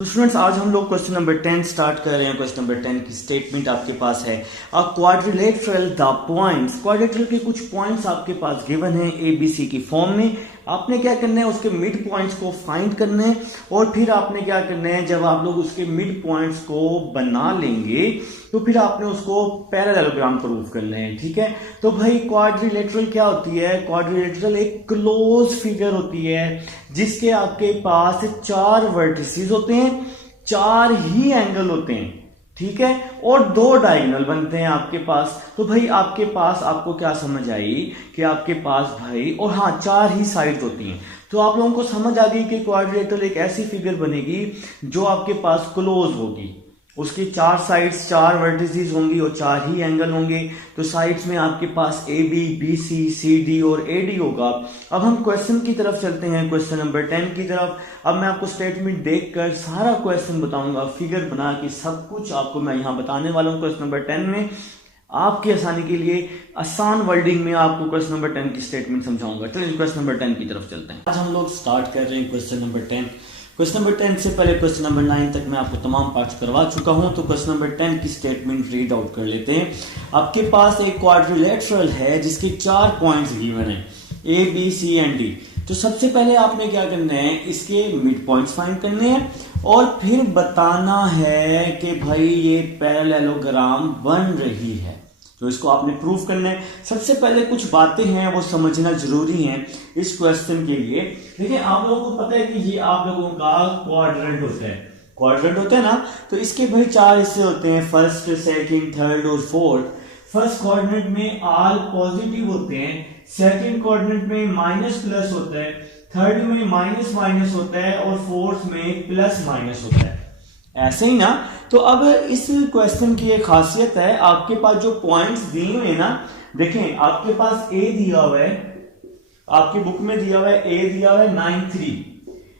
तो स्टूडेंट्स आज हम लोग क्वेश्चन नंबर 10 स्टार्ट कर रहे हैं। क्वेश्चन नंबर 10 की स्टेटमेंट आपके पास है अ क्वाड्रिलेटरल द पॉइंट्स। क्वाड्रिलेटरल के कुछ पॉइंट्स आपके पास गिवन है ए बी सी की फॉर्म में। आपने क्या करना है, उसके मिड पॉइंट्स को फाइंड करना है और फिर आपने क्या करना है, जब आप लोग उसके मिड पॉइंट्स को बना लेंगे तो फिर आपने उसको पैरेललोग्राम प्रूफ करना है। ठीक है, तो भाई क्वाड्रिलेटरल क्या होती है? क्वाड्रिलेटरल एक क्लोज फिगर होती है जिसके आपके पास चार वर्टिसेस होते हैं, चार ही एंगल होते हैं। ठीक है, और दो डायगोनल बनते हैं आपके पास। तो भाई आपके पास आपको क्या समझ आई कि आपके पास भाई और हाँ चार ही साइड्स होती हैं। तो आप लोगों को समझ आ गई कि क्वाड्रिलेटरल एक ऐसी फिगर बनेगी जो आपके पास क्लोज होगी, उसकी चार साइड्स, चार वर्टिसेस होंगी और चार ही एंगल होंगे। तो साइड्स में आपके पास A B, B C, C D और ए डी होगा। अब हम क्वेश्चन की तरफ चलते हैं, क्वेश्चन नंबर 10 की तरफ। अब मैं आपको स्टेटमेंट देखकर सारा क्वेश्चन बताऊंगा, फिगर बना के सब कुछ आपको मैं यहाँ बताने वाला हूँ। क्वेश्चन नंबर 10 में आपकी आसानी के लिए आसान वर्डिंग में आपको क्वेश्चन नंबर 10 की स्टेटमेंट समझाऊंगा। चलिए क्वेश्चन नंबर 10 की तरफ चलते हैं। आज हम लोग स्टार्ट कर रहे हैं क्वेश्चन नंबर 10। क्वेश्चन नंबर 10 से पहले क्वेश्चन नंबर 9 तक मैं आपको तमाम पार्ट्स करवा चुका हूं, तो क्वेश्चन नंबर 10 की स्टेटमेंट रीड आउट कर लेते हैं। आपके पास एक क्वाड्रिलेटरल है जिसके चार पॉइंट्स गिवन है A B C and D. तो सबसे पहले आपने क्या करना है, इसके मिड पॉइंट्स फाइंड करने हैं और फिर बताना है कि भाई ये पैरेललोग्राम बन रही है। तो इसको आपने प्रूफ करना है। सबसे पहले कुछ बातें हैं वो समझना जरूरी है इस क्वेश्चन के लिए। देखिए आप लोगों को पता है कि ये आप लोगों का क्वाड्रेंट होता है, क्वाड्रेंट होता है ना। तो इसके भाई चार हिस्से होते हैं, फर्स्ट, सेकंड, थर्ड और फोर्थ। फर्स्ट क्वाड्रेंट में ऑल पॉजिटिव होते हैं, सेकंड क्वाड्रेंट में माइनस प्लस होता है, थर्ड में माइनस माइनस होता है और फोर्थ में प्लस माइनस होता है। ऐसे ही ना। तो अब इस क्वेश्चन की एक खासियत है, आपके पास जो पॉइंट्स दिए हुए ना, देखें आपके पास ए दिया हुआ है, आपकी बुक में दिया हुआ है ए दिया हुआ है 9 3।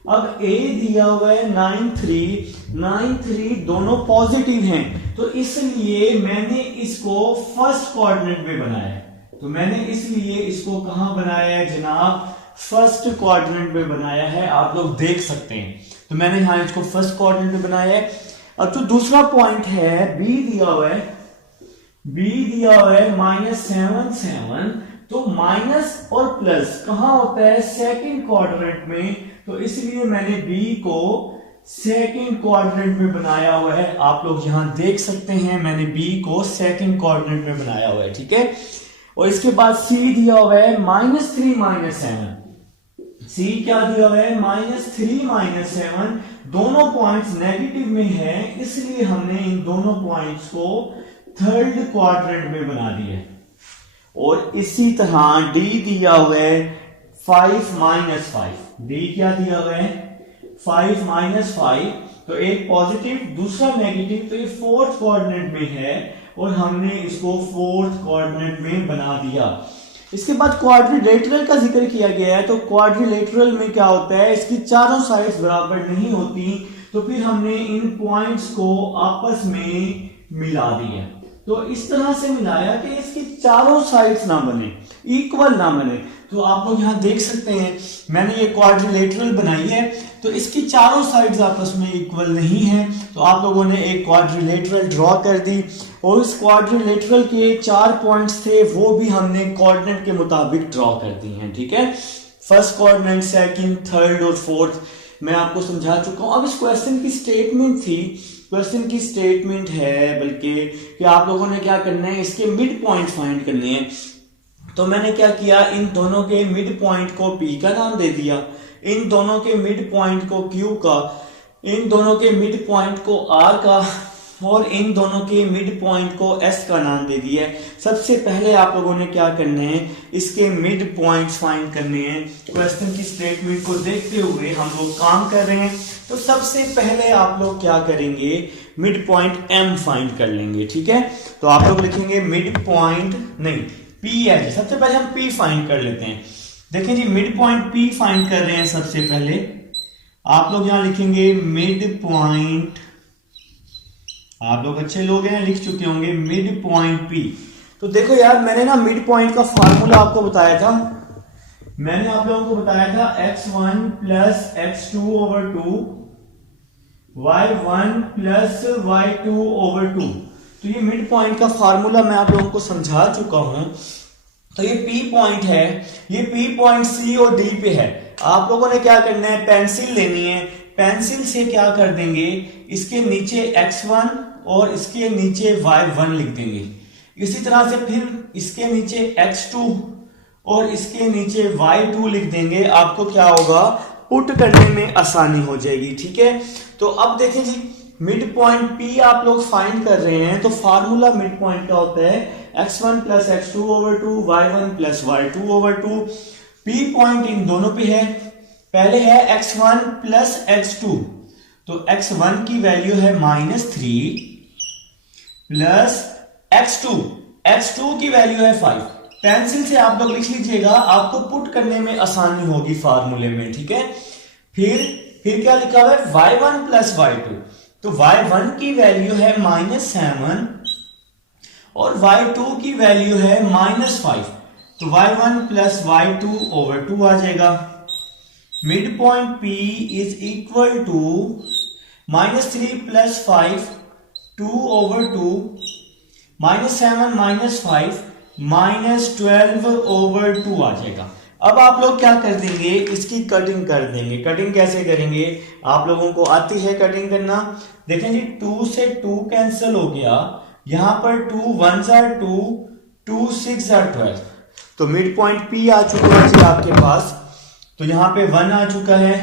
अब ए दिया हुआ है 9 3 दोनों पॉजिटिव हैं, तो इसलिए मैंने इसको फर्स्ट क्वाड्रेंट में बनाया है। तो मैंने इसलिए इसको कहां बनाया है जनाब? फर्स्ट क्वाड्रेंट में बनाया है, आप लोग देख सकते हैं। तो मैंने यहां इसको फर्स्ट क्वाड्रेंट में बनाया है। अब जो दूसरा पॉइंट है बी दिया हुआ है, बी दिया हुआ है -7 7। तो माइनस और प्लस कहां होता है? सेकंड क्वाड्रेंट में। तो इसलिए मैंने बी को सेकंड क्वाड्रेंट में बनाया हुआ है। आप लोग यहां देख सकते हैं मैंने बी को सेकंड क्वाड्रेंट में बनाया हुआ है। ठीक है, और इसके बाद सी दिया हुआ है -3 -7। सी क्या दिया हुआ है? -3 -7। दोनों पॉइंट्स नेगेटिव में है, इसलिए हमने इन दोनों पॉइंट्स को थर्ड क्वाड्रेंट में बना दिया। और इसी तरह डी दिया हुआ है 5 -5। डी क्या दिया हुआ है? 5 -5। तो एक पॉजिटिव दूसरा नेगेटिव, तो ये फोर्थ क्वाड्रेंट में है और हमने इसको फोर्थ क्वाड्रेंट में बना दिया। इसके बाद क्वाड्रिलेटरल का जिक्र किया गया है। तो क्वाड्रिलेटरल में क्या होता है, इसकी चारों साइड्स बराबर नहीं होती, तो फिर हमने इन पॉइंट्स को आपस में मिला दिया। तो इस तरह से मिलाया कि इसकी चारों साइड्स ना बने, इक्वल ना बने। तो आप लोग यहां देख सकते हैं मैंने ये क्वाड्रिलेटरल बनाई है, तो इसकी चारों साइड्स आपस में इक्वल नहीं है। तो आप लोगों ने एक क्वाड्रिलेटरल ड्रॉ कर दी और उस क्वाड्रिलेटरल के चार पॉइंट्स थे वो भी हमने कोऑर्डिनेट के मुताबिक ड्रॉ कर दिए हैं। ठीक है, फर्स्ट कोऑर्डिनेट, सेकंड, थर्ड और फोर्थ मैं आपको समझा चुका हूं। अब इस क्वेश्चन की स्टेटमेंट थी, क्वेश्चन की स्टेटमेंट है बल्कि कि आप लोगों ने क्या करना है, इसके मिड पॉइंट फाइंड करने हैं। तो मैंने क्या किया, इन दोनों के मिड पॉइंट को पी का नाम दे दिया, इन दोनों के मिड पॉइंट को क्यू का, इन दोनों के मिड पॉइंट को आर का और इन दोनों के मिड पॉइंट को एस का नाम दे दिया है। सबसे पहले आप लोगों ने क्या करना है, इसके मिड पॉइंट्स फाइंड करने हैं। क्वेश्चन की स्टेटमेंट को देखते हुए हम लोग काम कर रहे हैं। तो सबसे पहले आप लोग क्या करेंगे, मिड पॉइंट एम फाइंड कर लेंगे। ठीक है, तो आप लोग लिखेंगे मिड पॉइंट नहीं पी है। सबसे पहले हम पी फाइंड कर लेते हैं। देखिए जी, मिड पॉइंट पी फाइंड कर रहे हैं। सबसे पहले आप लोग यहां लिखेंगे मिड पॉइंट, आप लोग अच्छे लोग हैं लिख चुके होंगे मिड पॉइंट पी। तो देखो यार, मैंने ना मिड पॉइंट का फार्मूला आपको बताया था, मैंने आप लोगों को बताया था x1 + x2/2 y1 plus y2 over 2। तो ये मिड पॉइंट का फार्मूला मैं आप लोगों को समझा चुका हूं। तो ये P पॉइंट है, ये P पॉइंट C और D पे है। आप लोगों ने क्या करना है, पेंसिल लेनी है, पेंसिल से क्या कर देंगे, इसके नीचे x1 और इसके नीचे y1 लिख देंगे। इसी तरह से फिर इसके नीचे x2 और इसके नीचे y2 लिख देंगे। आपको क्या होगा, पुट करने में आसानी हो जाएगी। ठीक है, तो अब देखें जी, मिड पॉइंट P आप लोग फाइंड कर रहे हैं, तो फार्मूला मिड पॉइंट का होता है x1 plus x2 over 2, y1 plus y2 over 2। P point in दोनों पे है, पहले है x1 प्लस x2, तो x1 की वैल्यू है -3 प्लस x2 की वैल्यू है 5। पेंसिल से आप लोग लिख लीजिएगा, आपको पुट करने में आसानी होगी फार्मूले में। ठीक है, फिर क्या लिखा हुआ है, y1 प्लस y2, तो y1 की वैल्यू है -7 और y2 की वैल्यू है -5, तो y1 प्लस y2 ओवर 2 आ जाएगा। Mid point P is equal to -3 plus 5, 2 over 2, -7 -5 -12 over 2 आ जाएगा। अब आप लोग क्या कर देंगे, इसकी कटिंग कर देंगे। कटिंग कैसे करेंगे, आप लोगों को आती है कटिंग करना। देखें जी, 2 से 2 कैंसिल हो गया, यहां पर 2 1s are 2, 2 6 are 12, तो मिड पॉइंट P आ चुका है जी आपके पास, तो यहां पे 1 आ चुका है,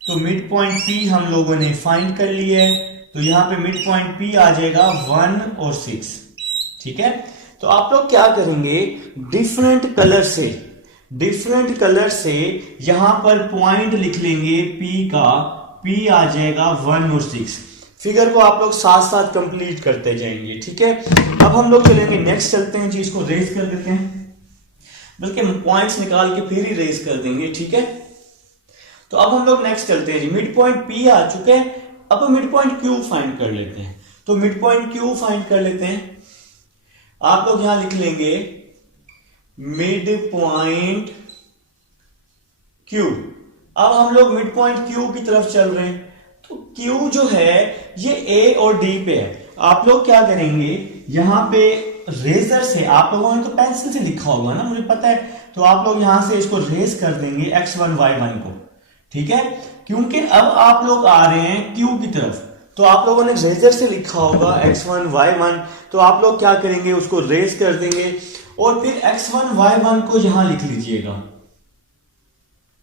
तो मिड पॉइंट P हम लोगों ने फाइंड कर लिया है, तो यहां पे मिड पॉइंट P आ जाएगा 1 और 6। ठीक है, तो आप लोग क्या करेंगे, डिफरेंट कलर से यहां पर पॉइंट लिख लेंगे P का, P आ जाएगा 1 और 6। फिगर को आप लोग साथ साथ कंप्लीट करते जाएंगे। ठीक है, अब हम लोग चलेंगे नेक्स्ट, चलते हैं जी, इसको रेज कर देते हैं, बल्कि पॉइंट्स निकाल के फिर ही रेज कर देंगे। ठीक है, तो अब हम लोग नेक्स्ट चलते हैं जी, मिड पॉइंट P आ चुके हैं, अब मिड पॉइंट Q फाइंड कर लेते हैं। तो मिड पॉइंट Q फाइंड कर लेते हैं, आप लोग यहां लिख लेंगे मिड पॉइंट Q। अब हम लोग मिड पॉइंट Q की तरफ चल रहे हैं, तो Q जो है ये A और D पे है। आप लोग क्या करेंगे, यहां पे रेजर से, आप लोगों ने तो पेंसिल से लिखा होगा ना, मुझे पता है, तो आप लोग यहां से इसको रेज कर देंगे x1 y1 को। ठीक है, क्योंकि अब आप लोग आ रहे हैं Q की तरफ, तो आप लोगों ने रेजर से लिखा होगा x1 y1, तो आप लोग क्या करेंगे, उसको रेज कर देंगे और फिर x1 y1 को यहां लिख लीजिएगा।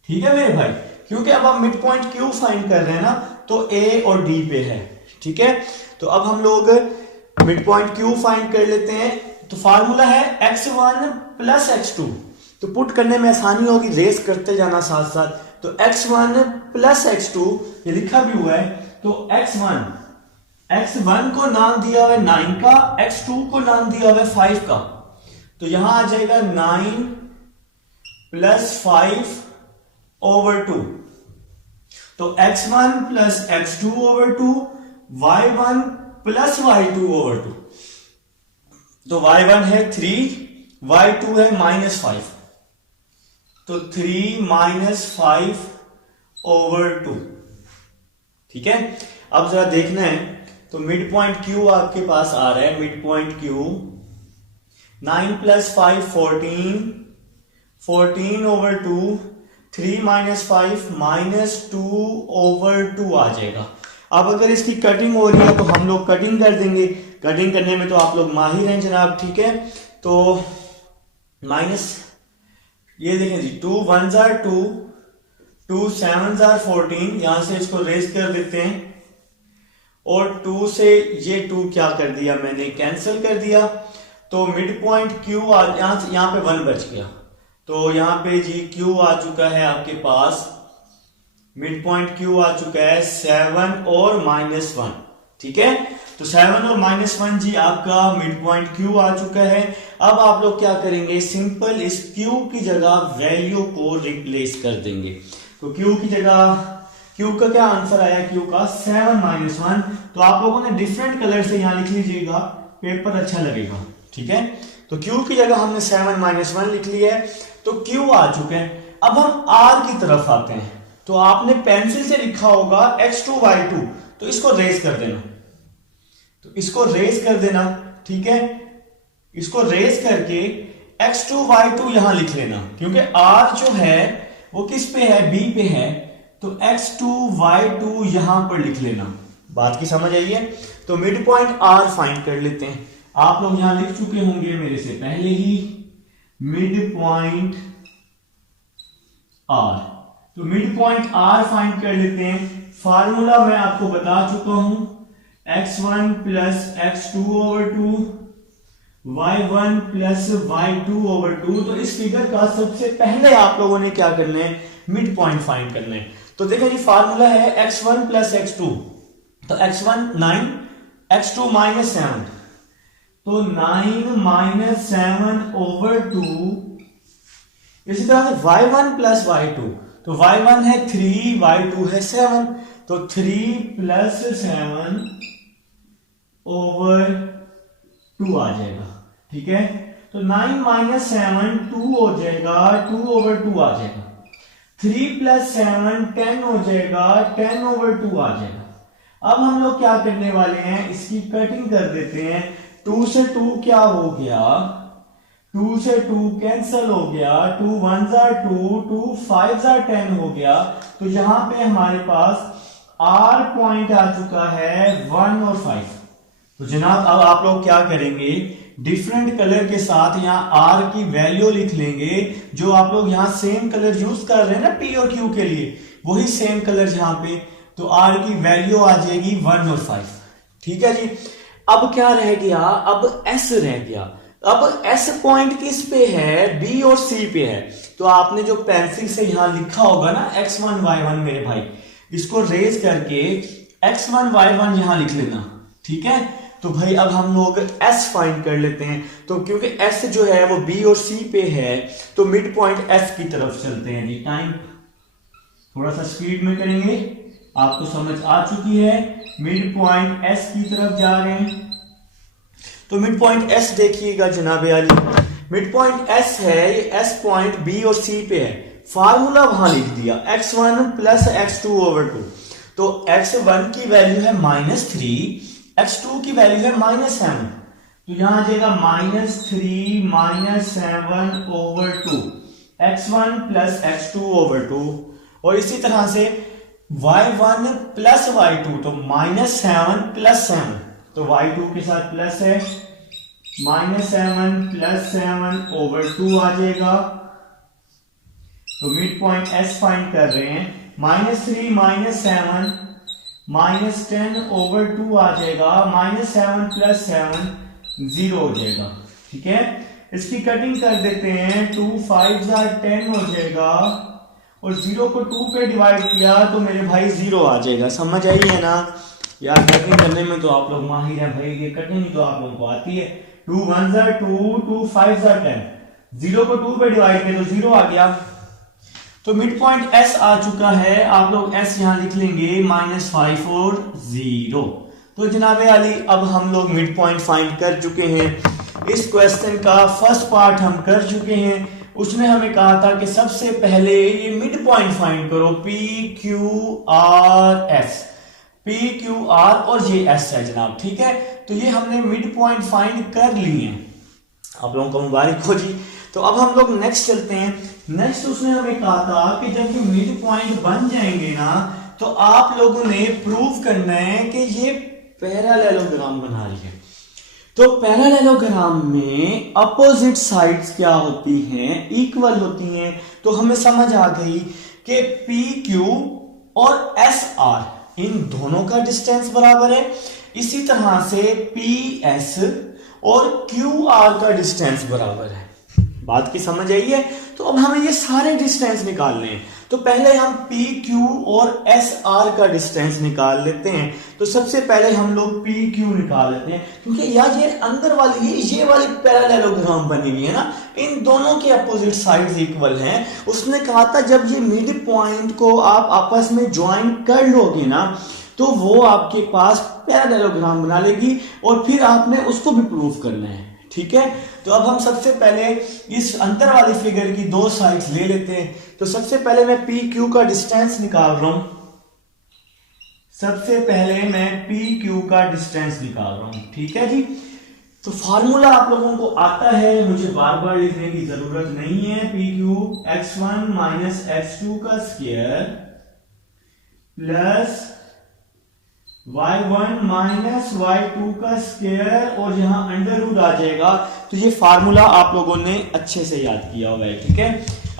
ठीक है मेरे भाई, क्योंकि अब हम मिड पॉइंट Q फाइंड कर रहे हैं ना, तो A और D पे है। ठीक है, तो अब हम लोग मिड पॉइंट Q फाइंड कर लेते हैं, तो फार्मूला है x1 प्लस x2, तो पुट करने में आसानी होगी, रेस करते जाना साथ साथ, तो x1 प्लस x2 ये लिखा भी हुआ है, तो x1 को नाम दिया हुआ है 9 का, x2 को नाम दिया हुआ है 5 का, तो यहां आ जाएगा 9 प्लस 5 ओवर 2, तो x1 plus x2 over 2, y1 plus y2 over 2, तो y1 है 3, y2 है -5, तो 3 -5 ओवर 2। ठीक है, अब जरा देखना है, तो मिड पॉइंट Q आपके पास आ रहा है, mid point Q 9 plus 5 14 over 2, 3 -5 -2 over 2 आ जाएगा। अब अगर इसकी कटिंग हो रही है तो हम लोग कटिंग कर देंगे, कटिंग करने में तो आप लोग माहिर हैं जनाब। ठीक है, तो माइनस, ये देखें जी, 2 1s are 2, 2 7s are 14, यहां से इसको रेज कर देते हैं, और 2 से ये 2 क्या कर दिया मैंने, कैंसिल कर दिया, तो मिड पॉइंट Q यहां पे 1 बच गया, तो यहां पे जी Q आ चुका है आपके पास, मिड पॉइंट Q आ चुका है 7 और -1। ठीक है, तो 7 और -1 जी आपका मिड पॉइंट Q आ चुका है। अब आप लोग क्या करेंगे, सिंपल इस Q की जगह वैल्यू को रिप्लेस कर देंगे, तो Q की जगह, Q का क्या आंसर आया, Q का 7 -1, तो आप लोगों ने डिफरेंट कलर से यहां लिख लीजिएगा, पेपर अच्छा लगेगा। ठीक है, तो Q की जगह हमने 7 -1 लिख लिया है, तो Q आ चुके हैं। अब हम R की तरफ आते हैं, तो आपने पेंसिल से लिखा होगा x2 y2, तो इसको रेज कर देना, तो इसको रेज कर देना, ठीक है। इसको रेज करके x2 y2 यहां लिख लेना, क्योंकि r जो है वो किस पे है, b पे है, तो x2 y2 यहां पर लिख लेना। बात की समझ आई है। तो मिड पॉइंट r फाइंड कर लेते हैं। आप लोग यहां लिख चुके होंगे मेरे से पहले ही मिड पॉइंट r। तो मिड पॉइंट r फाइंड कर लेते हैं। फार्मूला मैं आपको बता चुका हूं, x1 plus x2 over 2, y1 plus y2 over 2। तो इस फिगर का सबसे पहले आप लोगों ने क्या करना है, मिड पॉइंट फाइंड करना है। तो देखो जी फार्मूला है x1 प्लस x2, तो x1 9, x2 माइनस 7, तो 9 माइनस 7 ओवर 2। इसी तरह से y1 प्लस y2, तो y1 है 3, y2 है 7, तो 3 प्लस 7 ओवर 2 आ जाएगा, ठीक है। तो 9 माइनस 7 2 हो जाएगा, 2 ओवर 2 आ जाएगा। 3 प्लस 7 10 हो जाएगा, 10 ओवर 2 आ जाएगा। अब हम लोग क्या करने वाले हैं, इसकी कटिंग कर देते हैं। 2 से 2 क्या हो गया, 2 से 2 कैंसल हो गया, 2 1 जार 2, 2 5 जार 10 हो गया। तो यहां पे हमारे पास R पॉइंट आ चुका है 1 और 5। तो जनाब अब आप लोग क्या करेंगे, डिफरेंट कलर के साथ यहाँ R की वैल्यू लिख लेंगे। जो आप लोग यहाँ सेम कलर यूज कर रहे हैं ना P और Q के लिए, वही सेम कलर यहाँ पे। तो R की वैल्यू आ जाएगी 1 और 5, ठीक है जी। अब क्या रह गया, अब S रह गया। अब S पॉइंट किस पे है, B और C पे है। तो आपने जो पेंसिल से यहां लिखा होगा ना x1 y1 मेरे भाई, इसको रेज करके x1 y1 यहां लिख लेना, ठीक है। तो भाई अब हम लोग S फाइंड कर लेते हैं। तो क्योंकि S जो है वो B और C पे है, तो मिड पॉइंट S की तरफ चलते हैं जी। टाइम थोड़ा सा स्पीड में करेंगे, आपको समझ आ चुकी है। मिड पॉइंट S की तरफ जा रहे हैं। तो मिड पॉइंट S देखिएगा जनाबे आली, मिड पॉइंट S है, ये S पॉइंट B और C पे है। फार्मूला वहां लिख दिया, x1 प्लस x2 ओवर 2। तो x1 की वैल्यू है -3, x2 की वैल्यू है -7। तो यहां आ जाएगा -3 -7 over 2, x1 plus x2 over 2। और इसी तरह से y1 प्लस y2, तो -7 प्लस 7, तो y2 के साथ प्लस है, -7 प्लस 7 ओवर 2 आ जाएगा। तो मिड पॉइंट S फाइंड कर रहे हैं। -3 -7 -10 ओवर 2 आ जाएगा, -7 प्लस 7 0 हो जाएगा, ठीक है। इसकी कटिंग कर देते हैं, 2 5 जार 10 हो जाएगा, और 0 को 2 पे डिवाइड किया तो मेरे भाई 0 आ जाएगा। समझ आई है ना यार, कटिंग करने में तो आप लोग माहिर हैं भाई, ये कटिंग तो आप लोगों को आती है। 2 1 जार 2, 2 5 जार 10, 0 को 2 पे डिवाइड किया तो 0 आ गया। तो मिड पॉइंट S आ चुका है। आप लोग S यहां लिख लेंगे, -5 और 0। तो जनाबे अली अब हम लोग मिड पॉइंट फाइंड कर चुके हैं। इस क्वेश्चन का फर्स्ट पार्ट हम कर चुके हैं। उसने हमें कहा था कि सबसे पहले ये मिड पॉइंट फाइंड करो, P Q R S, P Q R और ये S है जनाब, ठीक है। तो ये हमने मिड पॉइंट फाइंड कर लिए हैं, आप लोगों को मुबारक हो जी। तो अब हम लोग नेक्स्ट चलते हैं। नेक्स्ट उसने हमें कहा था कि जब ये मिड पॉइंट बन जाएंगे ना, तो आप लोगों ने प्रूव करना है कि ये पैरेललोग्राम बना रही है। तो पैरेललोग्राम में अपोजिट साइड्स क्या होती हैं, इक्वल होती हैं। तो हमें समझ आ गई कि पी क्यू और एस आर इन दोनों का डिस्टेंस बराबर है। इसी तरह से पी एस और क्यू आर का डिस्टेंस बराबर है। बात की समझ आई है। तो अब हमें ये सारे डिस्टेंस निकालने हैं। तो पहले हम पी क्यू और एस आर का डिस्टेंस निकाल लेते हैं। तो सबसे पहले हम लोग पी क्यू निकाल लेते हैं, क्योंकि यार ये अंदर वाली ये वाली पैरेललोग्राम बनी हुई है ना, इन दोनों के अपोजिट साइड्स इक्वल हैं। उसने कहा था जब ये मिड पॉइंट को आप आपस में ज्वाइन कर लोगे ना, तो वो आपके पास पैरेललोग्राम बना लेगी और फिर आपने उसको भी प्रूव करना है, ठीक है। तो अब हम सबसे पहले इस अंतर वाली फिगर की दो साइड्स ले लेते हैं। तो सबसे पहले मैं पी क्यू का डिस्टेंस निकाल रहा हूं। सबसे पहले मैं पी क्यू का डिस्टेंस निकाल रहा हूं, ठीक है जी। तो फार्मूला आप लोगों को आता है, मुझे बार बार लिखने की जरूरत नहीं है। P Q x1 minus x2 का square plus y1 minus y2 का स्क्वायर, और यहां अंडर रूट आ जाएगा। तो ये फार्मूला आप लोगों ने अच्छे से याद किया हुआ है, ठीक है।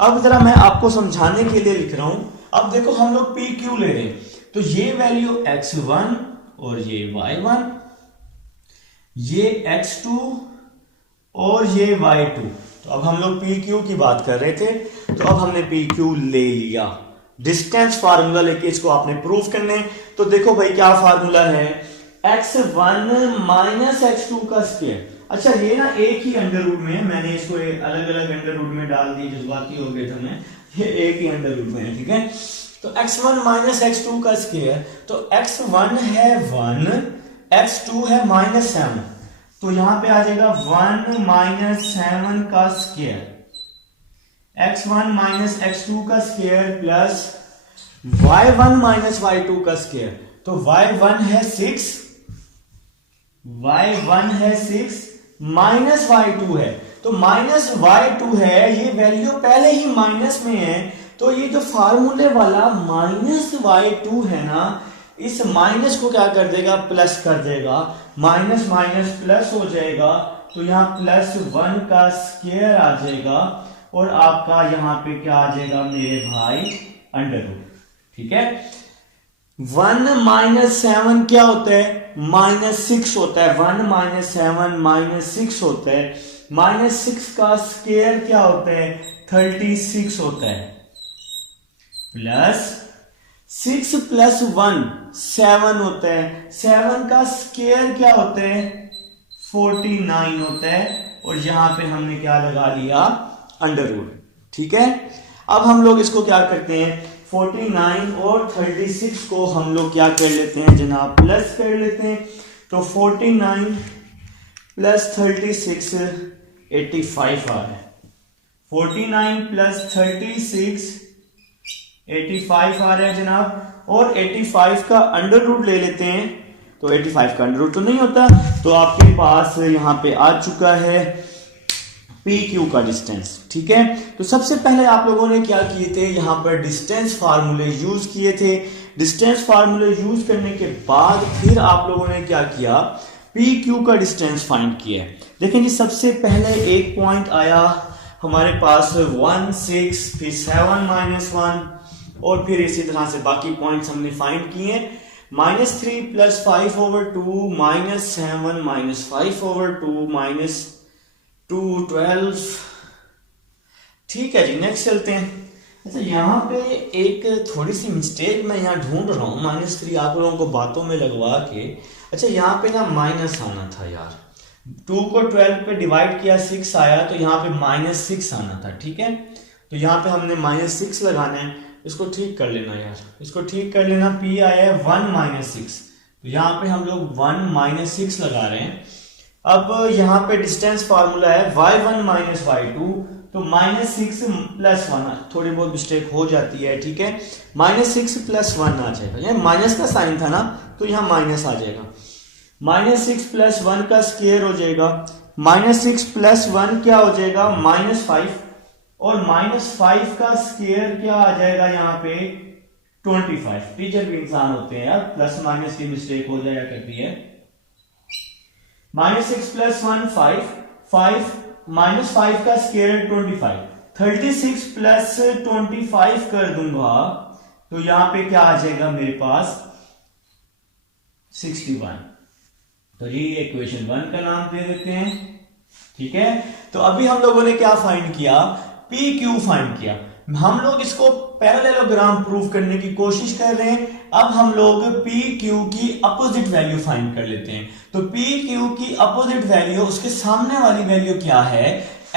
अब जरा मैं आपको समझाने के लिए लिख रहा हूं। अब देखो हम लोग पी क्यू ले रहे हैं, तो ये वैल्यू x1 और ये y1, ये x2 और ये y2। तो अब हम लोग पी क्यू की बात कर रहे थे, तो अब हमने पी क्यू ले लिया। डिस्टेंस फार्मूला लेके इसको आपने प्रूफ करने। तो देखो भाई क्या फार्मूला है, x1 माइनस x2 का स्क्वायर। अच्छा ये ना एक ही अंडर रूट में है, मैंने इसको अलग अलग अंडर रूट में डाल दी, जज्बाती हो गए थे मैं, ये एक ही अंडर रूट में है, ठीक है। तो x1 माइनस x2 का स्क्वायर, तो x1 है 1, x2 है -7, तो यहां पे आ जाएगा 1 माइनस 7 का स्क्वायर, x1 माइनस x2 का square plus y1 minus y2 का स्क्वायर। तो y1 है 6, y1 है 6 माइनस y2 है, तो माइनस y2 है, ये वैल्यू पहले ही माइनस में है। तो ये जो फार्मूले वाला माइनस y2 है ना, इस माइनस को क्या कर देगा, प्लस कर देगा, माइनस माइनस प्लस हो जाएगा। तो यहां +1 का स्क्वायर आ जाएगा, और आपका यहां पे क्या आ जाएगा मेरे भाई, अंडर रूट, ठीक है। 1 माइनस 7 क्या होता है, -6 होता है। 1 माइनस 7 -6 होता है। -6 का स्क्वायर क्या होता है, 36 होता है, प्लस 6 प्लस 1 7 होता है। 7 का स्क्वायर क्या होता है, 49 होता है, और यहां पे हमने क्या लगा लिया, अंडर रूट, ठीक है। अब हम लोग इसको क्या करते हैं, 49 और 36 को हम लोग क्या कर लेते हैं जनाब, प्लस कर लेते हैं। तो 49 प्लस 36 85 आ रहा है। 49 प्लस 36 85 आ रहा है जनाब, और 85 का अंडर रूट ले लेते हैं। तो 85 का अंडर रूट तो नहीं होता, तो आपके पास यहां पे आ चुका है पी क्यू का डिस्टेंस, ठीक है। तो सबसे पहले आप लोगों ने क्या किए थे, यहां पर डिस्टेंस फार्मूले यूज किए थे। डिस्टेंस फार्मूले यूज करने के बाद फिर आप लोगों ने क्या किया, पी क्यू का डिस्टेंस फाइंड किया। देखें जी, सबसे पहले एक पॉइंट आया हमारे पास 1 6, फिर 7 -1, और फिर इसी तरह से बाकी पॉइंट्स हमने फाइंड किए। -3 + 5/2 -7 -5/2 -2 12। ठीक है जी, नेक्स्ट चलते हैं। अच्छा यहाँ पे एक थोड़ी सी मिस्टेक मैं यहाँ ढूंढ रहा हूँ, -3 आप लोगों को बातों में लगवा के। अच्छा यहाँ पे ना माइनस आना था यार, 2 को 12 पे डिवाइड किया 6 आया, तो यहाँ पे -6 आना था, ठीक है। तो यहाँ पे हमने -6 लगाना है, इसको ठीक कर लेना यार, इसको ठीक कर लेना। P आया है 1 -6, तो यहाँ पे हम लोग 1 -6 लगा रहे हैं। अब यहाँ पे डिस्टेंस फार्मूला है y1 - y2, तो -6 + 1, थोड़ी बहुत मिस्टेक हो जाती है, ठीक है। -6 + 1 आ जाएगा, ये माइनस का साइन था ना, तो यहाँ माइनस आ जाएगा। -6 + 1 का स्क्वायर हो जाएगा, -6 + 1 क्या हो जाएगा, -5, और -5 का स्क्वायर क्या आ जाएगा यहाँ पे, 25। टीचर भी इंसान होते हैं यार, प्लस माइनस की मिस्टेक हो जाया करती है। -6 + 1 5, -5 का स्क्वायर 25, 36 प्लस 25 कर दूंगा, तो यहां पे क्या आ जाएगा मेरे पास, 61। तो ये इक्वेशन 1 का नाम दे देते हैं, ठीक है। तो अभी हम लोगों ने क्या फाइंड किया, पी क्यू फाइंड किया। हम लोग इसको पैरेललोग्राम प्रूफ करने की कोशिश कर रहे हैं। अब हम लोग पी क्यू की अपोजिट वैल्यू फाइंड कर लेते हैं। तो पी क्यू की अपोजिट वैल्यू, उसके सामने वाली वैल्यू क्या है,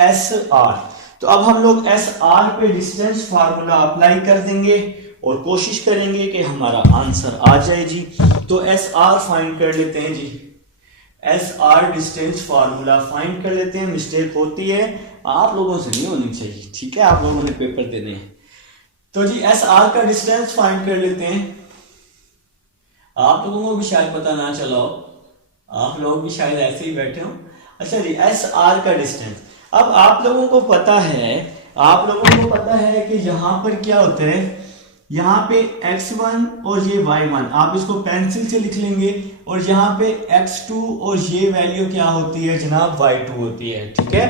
एस आर। तो अब हम लोग एस आर पे डिस्टेंस फार्मूला अप्लाई कर देंगे और कोशिश करेंगे कि हमारा आंसर आ जाए जी। तो एस आर फाइंड कर लेते हैं जी, S R distance formula find कर लेते हैं। मिस्टेक होती है, आप लोगों से नहीं होनी चाहिए, ठीक है, आप लोगों ने पेपर देने हैं। तो जी एस आर का डिस्टेंस फाइंड कर लेते हैं। आप लोगों को भी शायद पता ना चला हो, आप लोग भी शायद ऐसे ही बैठे हो। अच्छा जी, एस आर का डिस्टेंस। अब आप लोगों को पता है कि यहाँ पर क्या होता है, यहाँ पे x1 और ये y1 आप इसको पेंसिल से लिख लेंगे, और यहाँ पे x2 और ये वैल्यू क्या होती है जनाब, y2 होती है। ठीक है,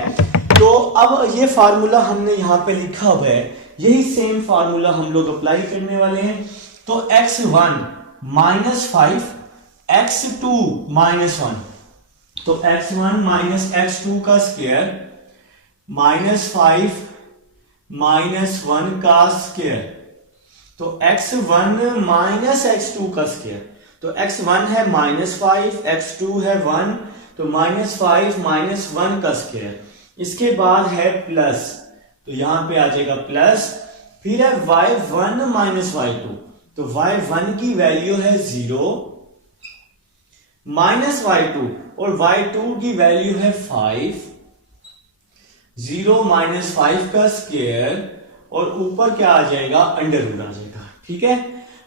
तो अब ये फार्मूला हमने यहाँ पे लिखा हुआ है, यही सेम फार्मूला हम लोग अप्लाई करने वाले हैं। तो x1 -5 x2 -1, तो x1 माइनस x2 का स्क्वायर -5 -1 का स्क्वायर, तो x1 माइनस x2 का स्क्वायर, तो x1 है -5 x2 है 1, तो -5 -1 का स्क्वायर। इसके बाद है प्लस, तो यहां पे आ जाएगा प्लस, फिर है y1 माइनस y2, तो y1 की वैल्यू है 0 माइनस y2, और y2 की वैल्यू है 5, 0 माइनस 5 का स्क्वायर, और ऊपर क्या आ जाएगा, अंडर रूट आ जाएगा। ठीक है,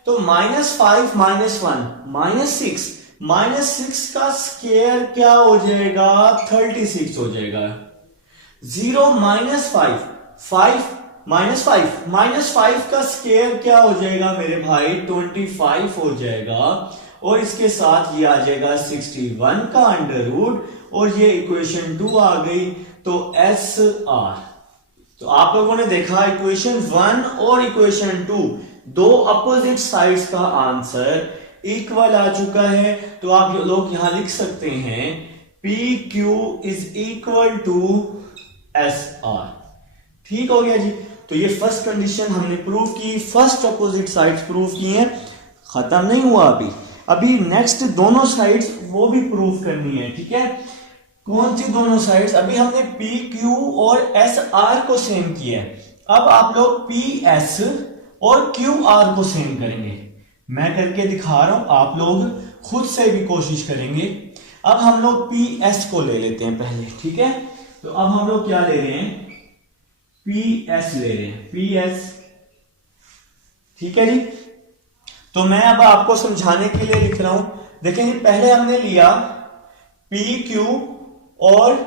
तो -5 -1 -6 का स्क्वायर क्या हो जाएगा, 36 हो जाएगा। 0 -5 का स्क्वायर क्या हो जाएगा मेरे भाई, 25 हो जाएगा, और इसके साथ ये आ जाएगा 61 का अंडर रूट, और ये इक्वेशन 2 आ गई। तो एस आर, तो आप लोगों ने देखा इक्वेशन 1 और इक्वेशन 2 दो अपोजिट साइड्स का आंसर इक्वल आ चुका है। तो आप लोग यहां लिख सकते हैं P Q is equal to S R. ठीक हो गया जी। तो ये फर्स्ट कंडीशन हमने प्रूव की, फर्स्ट अपोजिट साइड्स प्रूव की हैं, खत्म नहीं हुआ अभी नेक्स्ट दोनों साइड्स वो भी प्रूव करनी है। ठीक है, कौन सी दोनों साइड्स, अभी हमने पी क्यू और एस आर को सेम किया है, अब आप लोग पी एस और क्यू आर को सेम करेंगे। मैं करके दिखा रहा हूं, आप लोग खुद से भी कोशिश करेंगे। अब हम लोग पी एस को ले लेते हैं पहले। ठीक है, तो अब हम लोग क्या ले रहे हैं, पी एस ले रहे हैं, पी एस। ठीक है जी, तो मैं अब आपको समझाने के लिए लिख रहा हूं। देखेंगे, पहले हमने लिया पी क्यू और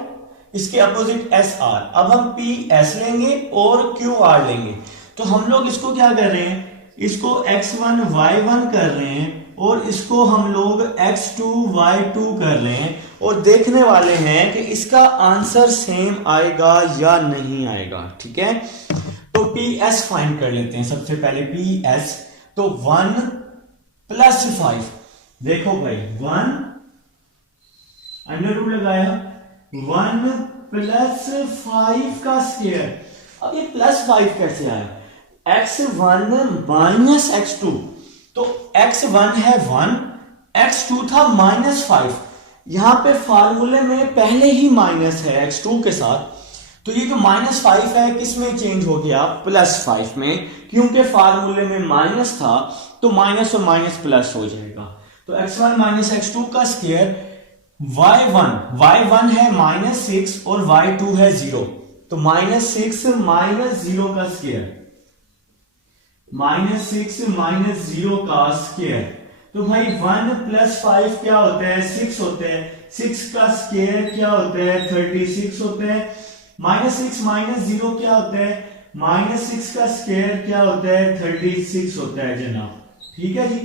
इसके अपोजिट एस आर, अब हम पी एस लेंगे और क्यू आर लेंगे। तो हम लोग इसको क्या कर रहे हैं, इसको x1 y1 कर रहे हैं, और इसको हम लोग x2 y2 कर रहे हैं, और देखने वाले हैं कि इसका आंसर सेम आएगा या नहीं आएगा। ठीक है, तो पी एस फाइंड कर लेते हैं सबसे पहले, पी एस। तो 1 + 5, देखो भाई 1 अंडर रूट लगाया, 1 + 5 का स्क्वायर। अब ये +5 कैसे आया, x1 - x2, तो x1 है 1, x2 था -5, यहां पे फार्मूले में पहले ही माइनस है x2 के साथ, तो ये जो -5 है किस में चेंज हो गया, +5 में, क्योंकि फार्मूले में माइनस था तो माइनस और माइनस प्लस हो जाएगा। तो x1 - x2 का स्क्वायर, y1 है -6 और y2 है 0, तो -6 - 0 का स्क्वायर, -6 - 0 का स्क्वायर। तो भाई 1 + 5 क्या होता है, 6 होता है, 6 का स्क्वायर क्या होता है, 36 होता है। -6 - 0 क्या होता है, -6 का स्क्वायर क्या होता है, 36 होता है जनाब। ठीक है जी,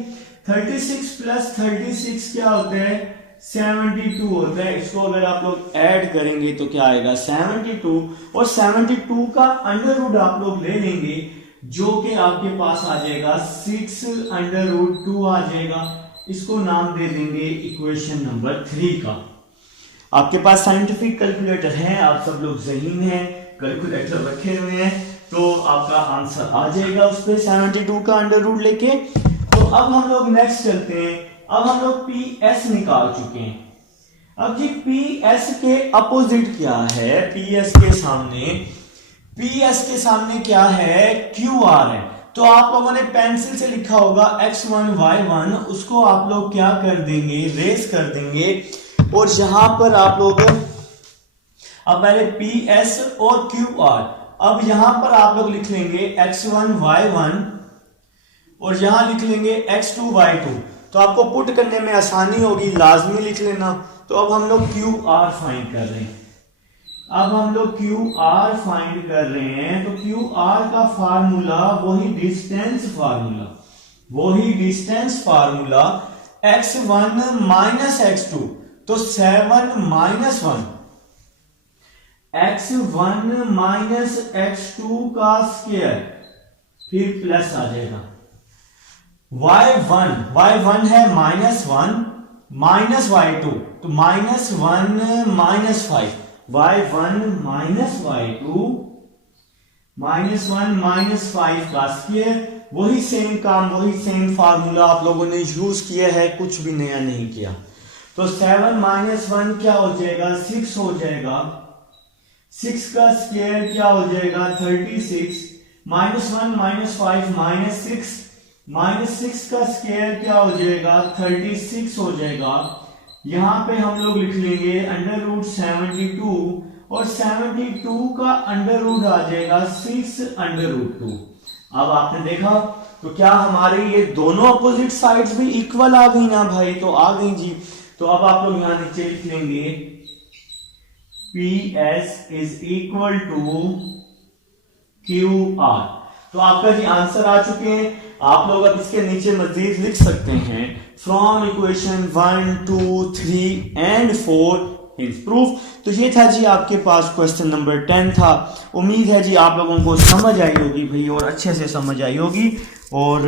36 + 36 क्या होता है, 72 होता है। इसको अगर आप लोग ऐड करेंगे तो क्या आएगा, 72, और 72 का अंडर रूट आप लोग ले लेंगे, जो कि आपके पास आ जाएगा 6√2 आ जाएगा। इसको नाम दे देंगे इक्वेशन नंबर 3 का। आपके पास साइंटिफिक कैलकुलेटर है, आप सब लोग ज़हीन हैं, कैलकुलेटर रखे हुए हैं, तो आपका आंसर आ जाएगा उस पर 72 का अंडर रूट लेके। तो अब हम लोग नेक्स्ट चलते हैं। अब हम लोग पी एस निकाल चुके हैं। अब जी पी एस के अपोजिट क्या है, पी एस के सामने क्या है, क्यू आर है। तो आप लोगों ने पेंसिल से लिखा होगा x1 y1, उसको आप लोग क्या कर देंगे, रेस कर देंगे, और यहां पर आप लोग अब पहले पी एस और क्यू आर, अब यहां पर आप लोग लिख लेंगे x1 y1 और यहां लिख लेंगे x2 y2। तो आपको पुट करने में आसानी होगी, लाजमी लिख लेना। तो अब हम लोग क्यू आर फाइंड कर रहे हैं। अब हम लोग क्यू आर फाइंड कर रहे हैं। तो क्यू आर का फार्मूला वही distance formula x1 minus x2, तो 7 माइनस 1 x1 माइनस x2 का स्क्वायर, फिर प्लस आ जाएगा y1 है -1 माइनस y2, तो -1 minus 5, y1 minus y2 -1 minus 5 का स्क्वायर। वही सेम काम, वही सेम फार्मूला आप लोगों ने यूज किया है, कुछ भी नया नहीं किया। तो 7 माइनस 1 क्या हो जाएगा, 6 हो जाएगा। 6 का स्क्वायर क्या हो जाएगा, 36 -1 -5 -6, -6 का स्क्वायर क्या हो जाएगा, 36 हो जाएगा। यहां पे हम लोग लिख लेंगे √72 और 72 का अंडर रूट आ जाएगा 6√2। अब आपने देखा तो क्या हमारे ये दोनों अपोजिट साइड्स भी इक्वल आ गई ना भाई, तो आ गई जी। तो अब आप लोग यहां नीचे लिख लेंगे PS is equal to QR। तो आपका जी आंसर आ चुके हैं। आप लोग अब इसके नीचे मजीद लिख सकते हैं फ्रॉम इक्वेशन 1 2 3 एंड 4 प्रूफ। तो ये था जी आपके पास क्वेश्चन नंबर 10 था। उम्मीद है जी आप लोगों को समझ आई होगी भाई, और अच्छे से समझ आई होगी, और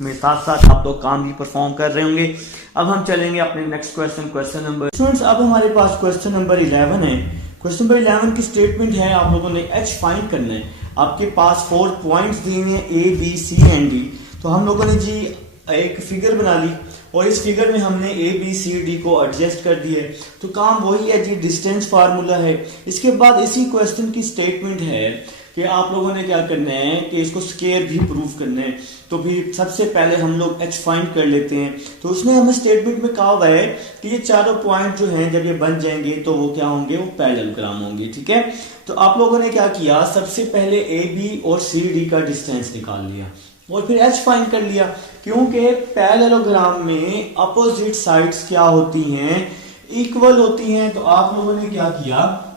मेरे साथ साथ आप लोग काम भी परफॉर्म कर रहे होंगे। अब हम चलेंगे अपने नेक्स्ट क्वेश्चन नंबर स्टूडेंट्स। अब हमारे पास क्वेश्चन नंबर 11 है। क्वेश्चन नंबर 11 की स्टेटमेंट है, आप लोगों ने H फाइंड करना है। आपके पास 4 पॉइंट्स दिए हैं A B C and D। तो हम लोगों ने जी एक फिगर बना ली और इस फिगर में हमने A B C D को एडजस्ट कर दिए। तो काम वही है जी, डिस्टेंस फार्मूला है। इसके बाद इसी क्वेश्चन की स्टेटमेंट है कि आप लोगों ने क्या करना है कि इसको स्क्वायर भी प्रूफ करना है। तो भी सबसे पहले हम लोग H फाइंड कर लेते हैं। तो उसने हमें स्टेटमेंट में कहा हुआ है कि ये चारों पॉइंट जो हैं जब ये बन जाएंगे तो वो क्या होंगे, वो पैरेललोग्राम होंगे। ठीक है, तो आप लोगों ने क्या किया, सबसे पहले AB और CD का डिस्टेंस निकाल लिया और फिर H फाइंड कर लिया, क्योंकि पैरेललोग्राम में अपोजिट साइड्स क्या होती हैं, इक्वल होती हैं। तो आप लोगों ने क्या किया,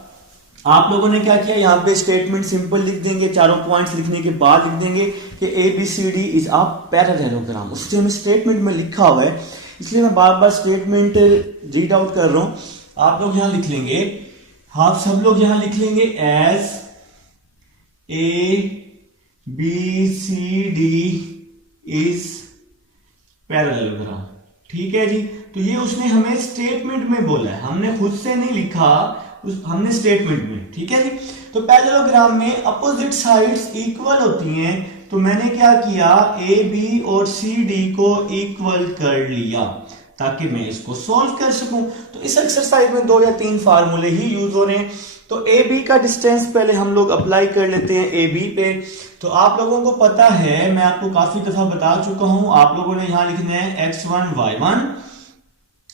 यहाँ पे स्टेटमेंट सिंपल लिख देंगे। चारों पॉइंट्स लिखने के बाद लिख देंगे कि ABCD इज अ पैरेललोग्राम। उससे हमें स्टेटमेंट में लिखा हुआ है, इसलिए मैं बार बार स्टेटमेंट रीड आउट कर रहा हूं। आप लोग यहां लिख लेंगे, आप सब लोग यहां लिख लेंगे एज ABCD इज पैरेललोग्राम। ठीक है जी, तो ये उसने हमें स्टेटमेंट में बोला है, हमने खुद से नहीं लिखा, हमने स्टेटमेंट में। ठीक है जी, तो पैरेललोग्राम में अपोजिट साइड्स इक्वल होती हैं। तो मैंने क्या किया, AB और CD को इक्वल कर लिया ताकि मैं इसको सॉल्व कर सकूं। तो इस एक्सरसाइज में 2 या 3 फार्मूले ही यूज हो रहे हैं। तो AB का डिस्टेंस पहले हम लोग अप्लाई कर लेते हैं AB पे। तो आप लोगों को पता है, मैं आपको काफी दफा बता चुका हूं, आप लोगों ने यहां लिखना है x1 y1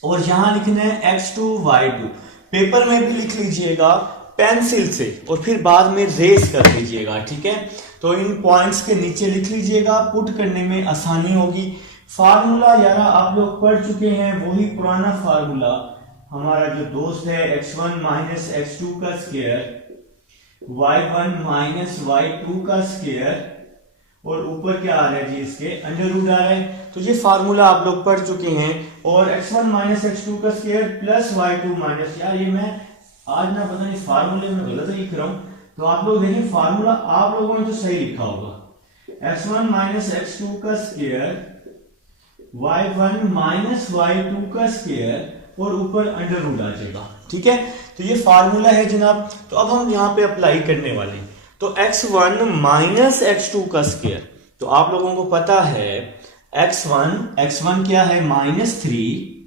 और यहां लिखना है x2 y2। पेपर में भी लिख लीजिएगा पेंसिल से और फिर बाद में रेस कर लीजिएगा। ठीक है, तो इन पॉइंट्स के नीचे लिख लीजिएगा, पुट करने में आसानी होगी। फार्मूला यार आप लोग पढ़ चुके हैं, वही पुराना फार्मूला हमारा जो दोस्त है, x1 माइनस x2 का स्क्वायर, y1 माइनस y2 का स्क्वायर, और ऊपर क्या आ रहा है जी, इसके अंडर रूट आ रहा है। तो ये फार्मूला आप लोग पढ़ चुके हैं। और x1 माइनस x2 का स्क्वायर प्लस y2 माइनस, यार ये मैं आज ना पता नहीं फार्मूले में गलत लिख रहा हूं। तो आप लोग देखिए फार्मूला आप लोगों ने तो सही लिखा होगा, x1 माइनस x2 का स्क्वायर, y1 माइनस y2 का स्क्वायर और ऊपर अंडर रूट आ जाएगा। ठीक है, तो ये फार्मूला है जनाब। तो अब हम यहाँ पे अप्लाई करने वाले हैं। तो x1 माइनस x2 का स्क्वायर, तो आप लोगों को पता है x1 क्या है, -3,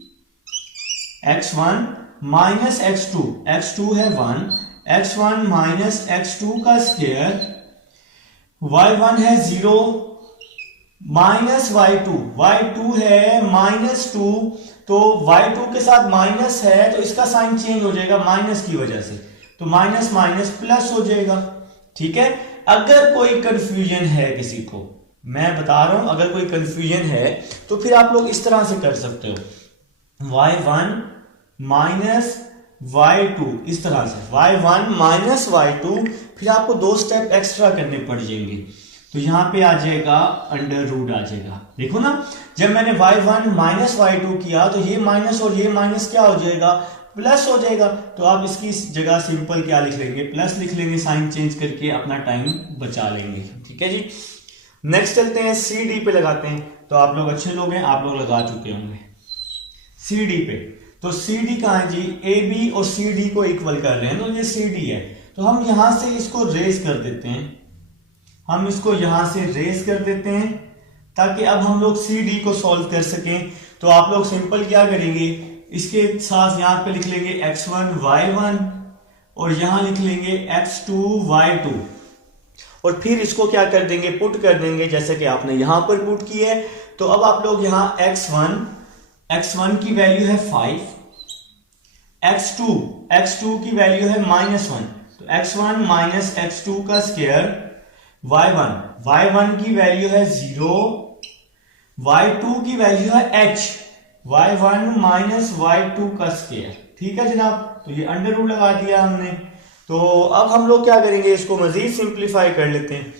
x1 माइनस x2 है 1, x1 माइनस x2 का स्क्वायर, y1 है 0 माइनस y2 है -2, तो y2 के साथ माइनस है तो इसका साइन चेंज हो जाएगा माइनस की वजह से, तो माइनस माइनस प्लस हो जाएगा। ठीक है, अगर कोई कंफ्यूजन है किसी को, मैं बता रहा हूं, अगर कोई कंफ्यूजन है तो फिर आप लोग इस तरह से कर सकते हो, y1 माइनस y2, इस तरह से y1 माइनस y2, फिर आपको 2 स्टेप एक्स्ट्रा करने पड़ जाएंगे, तो यहां पे आ जाएगा अंडर रूट आ जाएगा। देखो ना, जब मैंने y1 माइनस y2 किया तो ये माइनस और ये माइनस क्या हो जाएगा, प्लस हो जाएगा। तो आप इसकी जगह सिंपल क्या लिख लेंगे, प्लस लिख लेंगे, साइन चेंज करके अपना टाइम बचा लेंगे। ठीक है जी, नेक्स्ट चलते हैं सी डी पे लगाते हैं। तो आप लोग अच्छे लोग हैं, आप लोग लगा चुके होंगे सी डी पे। तो सी डी कहां है जी, ए बी और सी डी को इक्वल कर रहे हैं, तो ये सी डी है। तो हम यहां से इसको रेज कर देते हैं, हम इसको यहां से रेज कर देते हैं ताकि अब हम लोग सी डी को सॉल्व कर सकें। तो आप लोग सिंपल क्या करेंगे, इसके साथ यहां पे लिख लेंगे x1 y1 और यहां लिख लेंगे x2 y2, और फिर इसको क्या कर देंगे, पुट कर देंगे जैसे कि आपने यहां पर पुट की है। तो अब आप लोग यहां x1 की वैल्यू है 5, x2 की वैल्यू है -1, तो x1 माइनस x2 का स्क्वायर, y1 की वैल्यू है 0, y2 की वैल्यू है h, y1 माइनस y2 का स्क्वायर। ठीक है जनाब, तो ये अंडर रूट लगा दिया हमने। तो अब हम लोग क्या करेंगे, इसको मजीद सिंप्लीफाई कर लेते हैं।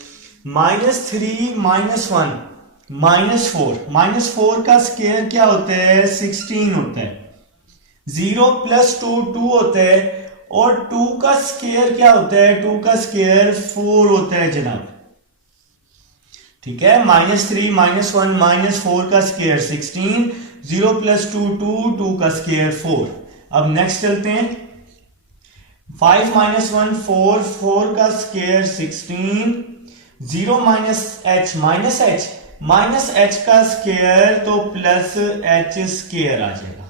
-3 -1 -4 का स्क्वायर क्या होता है, 16 होता है। 0 + 2 2 होता है, और 2 का स्क्वायर क्या होता है, 2 का स्क्वायर 4 होता है जनाब। ठीक है, -3 -1 -4 का स्क्वायर 16, 0 + 2 2, 2 का स्क्वायर 4। अब नेक्स्ट चलते हैं, 5 - 1 4, 4 का स्क्वायर 16, 0 - h का स्क्वायर तो प्लस h स्क्वायर आ जाएगा।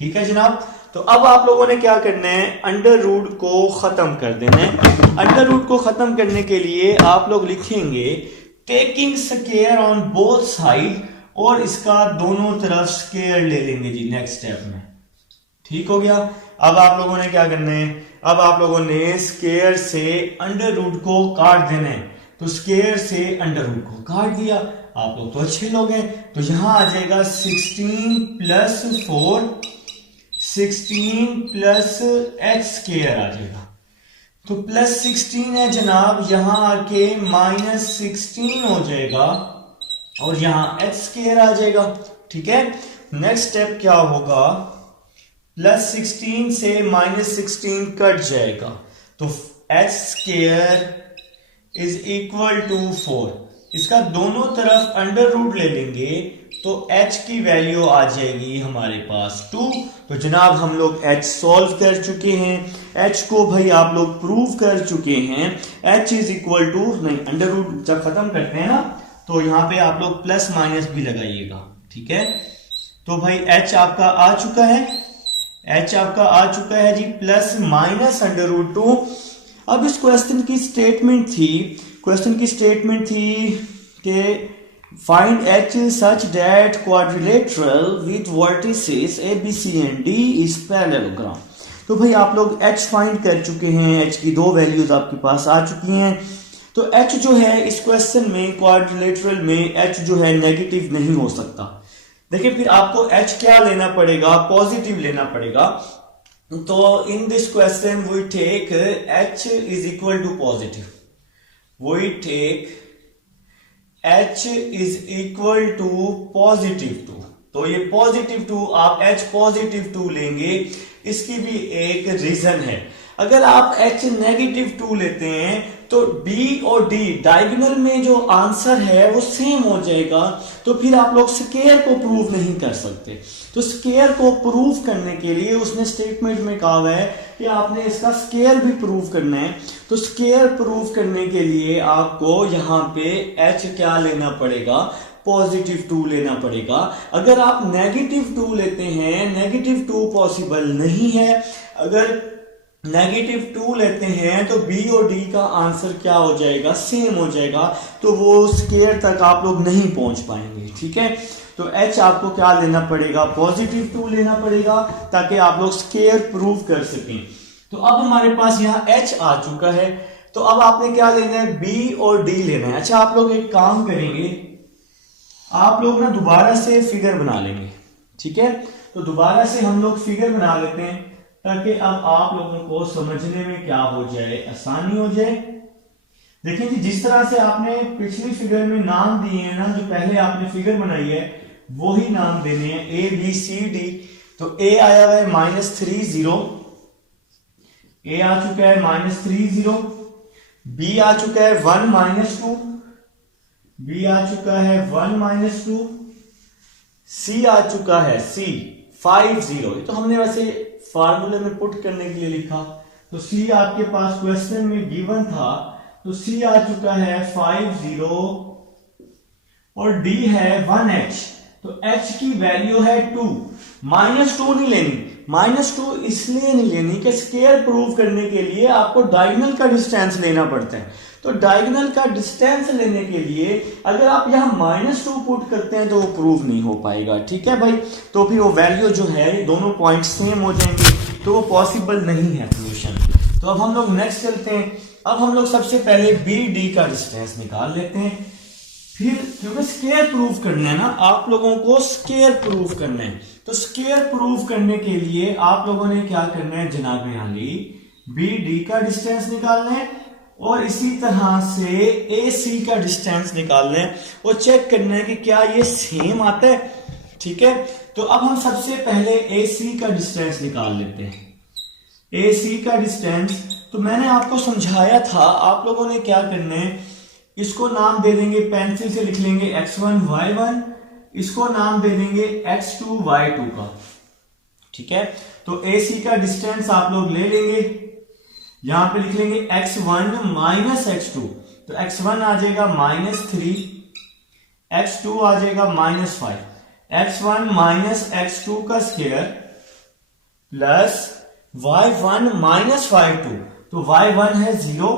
ठीक है जनाब, तो अब आप लोगों ने क्या करना है, अंडर रूट को खत्म कर देना है। अंडर रूट को खत्म करने के लिए आप लोग लिखेंगे taking square on both side, और इसका दोनों तरफ स्क्वायर ले लेंगे जी नेक्स्ट स्टेप में। ठीक हो गया। अब आप लोगों ने क्या करना है, अब आप लोगों ने स्क्वायर से अंडर रूट को काट देना है। तो स्क्वायर से अंडर रूट को काट दिया, आप लोग तो अच्छे लोग हैं। तो यहां आ जाएगा 16 + 4, 16 + h स्क्वायर आ जाएगा। तो +16 है जनाब, यहां आके -16 हो जाएगा, और यहां h स्क्वायर आ जाएगा। ठीक है, नेक्स्ट स्टेप क्या होगा, +16 से -16 कट जाएगा, तो h स्क्वायर = 4। इसका दोनों तरफ अंडर रूट ले लेंगे, तो h की वैल्यू आ जाएगी हमारे पास 2। तो जनाब हम लोग h सॉल्व कर चुके हैं, h को भाई आप लोग प्रूव कर चुके हैं। h = नहीं, अंडर रूट जब खत्म करते हैं ना, तो यहां पे आप लोग प्लस माइनस भी लगाइएगा। ठीक है, तो भाई h आपका आ चुका है, h आपका आ चुका है जी, +-√2। अब इस क्वेश्चन की स्टेटमेंट थी कि find h such that quadrilateral with vertices a b c and d is parallelogram। तो भाई आप लोग h फाइंड कर चुके हैं, h की 2 वैल्यूज आपके पास आ चुकी हैं। तो h जो है इस क्वेश्चन में, क्वाड्रिलेटरल में h जो है नेगेटिव नहीं हो सकता। देखिए फिर आपको h क्या लेना पड़ेगा, पॉजिटिव लेना पड़ेगा। तो in this question we take h = positive, we take h = +2। तो ये +2, आप h +2 लेंगे। इसकी भी एक रीजन है, अगर आप h -2 लेते हैं तो d और d डायगोनल में जो आंसर है वो सेम हो जाएगा, तो फिर आप लोग स्क्वायर को प्रूव नहीं कर सकते। तो स्क्वायर को प्रूव करने के लिए उसने स्टेटमेंट में कहा हुआ है कि आपने इसका स्क्वायर भी प्रूव करना है। तो स्क्वायर प्रूव करने के लिए आपको यहाँ पे h क्या लेना पड़ेगा, +2 लेना पड़ेगा। अगर आप -2 लेते हैं, -2 पॉसिबल नहीं है। अगर -2 लेते हैं तो b और d का आंसर क्या हो जाएगा, सेम हो जाएगा, तो वो स्क्वायर तक आप लोग नहीं पहुंच पाएंगे। ठीक है, तो h आपको क्या लेना पड़ेगा, +2 लेना पड़ेगा, ताकि आप लोग स्क्वायर प्रूव कर सकें। तो अब हमारे पास यहाँ h आ चुका है, तो अब आपने क्या लेना है, b और d लेना है। अच्छा, आप लोग एक काम करेंगे, आप लोग ना दोबारा से फिगर बना लेंगे, ठीक है। तो दोबारा से हम लोग फिगर बना लेते हैं ताकि अब आप लोगों को समझने में क्या हो जाए, आसानी हो जाए। देखिए जी, जिस तरह से आपने पिछली फिगर में नाम दिए हैं ना, जो पहले आपने फिगर बनाई है वही नाम देने हैं, ए बी सी डी। तो ए आया हुआ है -30, ए आ चुका है -30, बी आ चुका है 1 -2, बी आ चुका है 1 -2, सी आ चुका है सी 50। ये तो हमने वैसे फार्मूले में पुट करने के लिए लिखा, तो सी आपके पास क्वेश्चन में गिवन था, तो सी आ चुका है 50 और डी है 1h। तो h की वैल्यू है 2। -2 नहीं लेनी, -2 इसलिए नहीं लेनी कि स्केयर प्रूव करने के लिए आपको डायगोनल का डिस्टेंस लेना पड़ता है। तो डायगोनल का डिस्टेंस लेने के लिए अगर आप यहां -2 पुट करते हैं तो वो प्रूव नहीं हो पाएगा, ठीक है भाई। तो फिर वो वैल्यू जो है दोनों पॉइंट सेम हो जाएंगे, तो वो पॉसिबल नहीं है सोल्यूशन। तो अब हम लोग नेक्स्ट चलते हैं। अब हम लोग सबसे पहले बी डी का डिस्टेंस निकाल लेते हैं, फिर क्योंकि स्केयर प्रूफ करना है ना, आप लोगों को स्केयर प्रूफ करना है। तो स्केयर प्रूफ करने के लिए आप लोगों ने क्या करना है जनाब आली, बी डी का डिस्टेंस निकालना है और इसी तरह से ए सी का डिस्टेंस निकालना है और चेक करना है कि क्या ये सेम आता है, ठीक है। तो अब हम सबसे पहले ए सी का डिस्टेंस निकाल लेते हैं। ए सी का डिस्टेंस तो मैंने आपको समझाया था, आप लोगों ने क्या करना है, इसको नाम दे देंगे, पेंसिल से लिख लेंगे x1 y1, इसको नाम दे देंगे x2 y2 का, ठीक है। तो AC का डिस्टेंस आप लोग ले लेंगे, यहां पे लिख लेंगे x1 माइनस x2, तो x1 आ जाएगा -3, x2 आ जाएगा -5, x1 माइनस x2 का square plus y1 minus y2, तो y1 है 0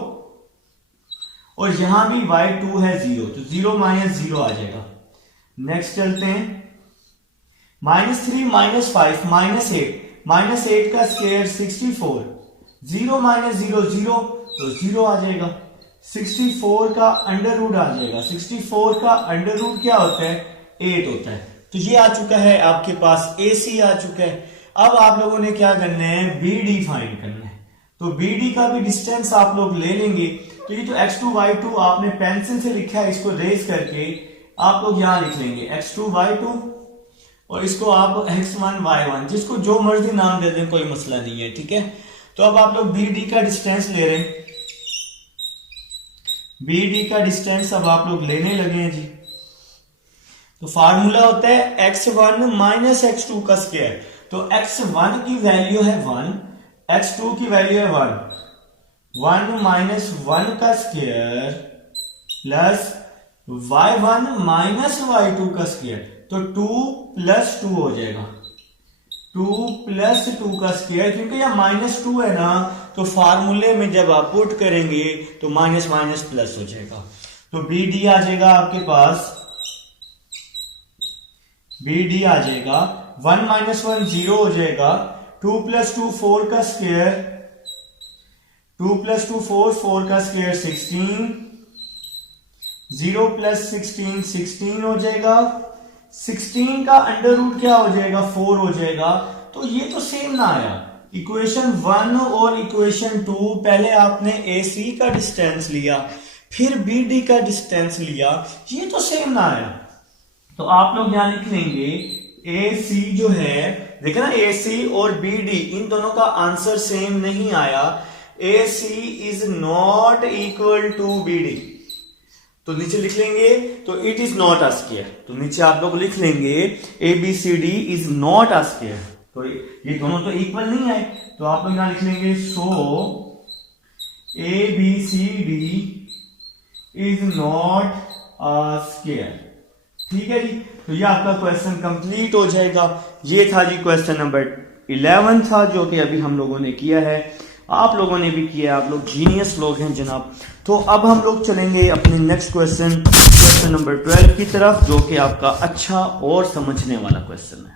और यहां भी y2 है 0, तो 0 - 0 आ जाएगा। नेक्स्ट चलते हैं, -3 -5 -8 का स्क्वायर 64, 0 - 0 0, तो 0 आ जाएगा। 64 का अंडर रूट आ जाएगा, 64 का अंडर रूट क्या होता है, 8 होता है। तो ये आ चुका है आपके पास, AC आ चुका है। अब आप लोगों ने क्या करना है, BD फाइंड करना है। तो BD का भी डिस्टेंस आप लोग ले लेंगे। तो ये जो x2 y2 आपने पेंसिल से लिखा है, इसको रेज करके आप लोग यहां लिख लेंगे x2 y2 और इसको आप x1 y1, जिसको जो मर्जी नाम दे दें, कोई मसला नहीं है, ठीक है। तो अब आप लोग BD का डिस्टेंस ले रहे हैं, BD का डिस्टेंस अब आप लोग लेने लगे हैं जी। तो फार्मूला होता है x1 माइनस x2 का स्क्वायर। तो x1 की वैल्यू है 1, x2 की वैल्यू है 1 माइनस 1 का square plus y1 minus y2 का स्क्वायर, तो 2 + 2 हो जाएगा, 2 + 2 का स्क्वायर। क्योंकि यह -2 है ना, तो फार्मूले में जब आप पुट करेंगे तो माइनस माइनस प्लस हो जाएगा। तो BD आ जाएगा आपके पास, BD आ जाएगा 1 - 1 0 हो जाएगा, 2 + 2 4 का स्क्वायर, 2 + 2 4, 4 का स्क्वायर 16, 0 + 16 16 हो जाएगा। 16 का अंडर रूट क्या हो जाएगा, 4 हो जाएगा। तो ये तो सेम ना आया, इक्वेशन 1 और इक्वेशन 2, पहले आपने AC का डिस्टेंस लिया, फिर BD का डिस्टेंस लिया, ये तो सेम ना आया। तो आप लोग यहां लिख लेंगे AC जो है, देखा ना, AC और BD इन दोनों का आंसर सेम नहीं आया। AC is not equal to BD, तो नीचे लिख लेंगे, तो it is not a square. तो नीचे आप लोग लिख लेंगे ABCD is not a square. तो ये दोनों तो इक्वल नहीं है, तो आप लोग यहां लिख लेंगे सो ABCD is not a square, ठीक है जी। तो ये आपका क्वेश्चन कंप्लीट हो जाएगा। ये था जी क्वेश्चन नंबर 11 था, जो कि अभी हम लोगों ने किया है, आप लोगों ने भी किया, आप लोग जीनियस लोग हैं जनाब। तो अब हम लोग चलेंगे अपने नेक्स्ट क्वेश्चन नंबर 12 की तरफ, जो कि आपका अच्छा और समझने वाला क्वेश्चन है।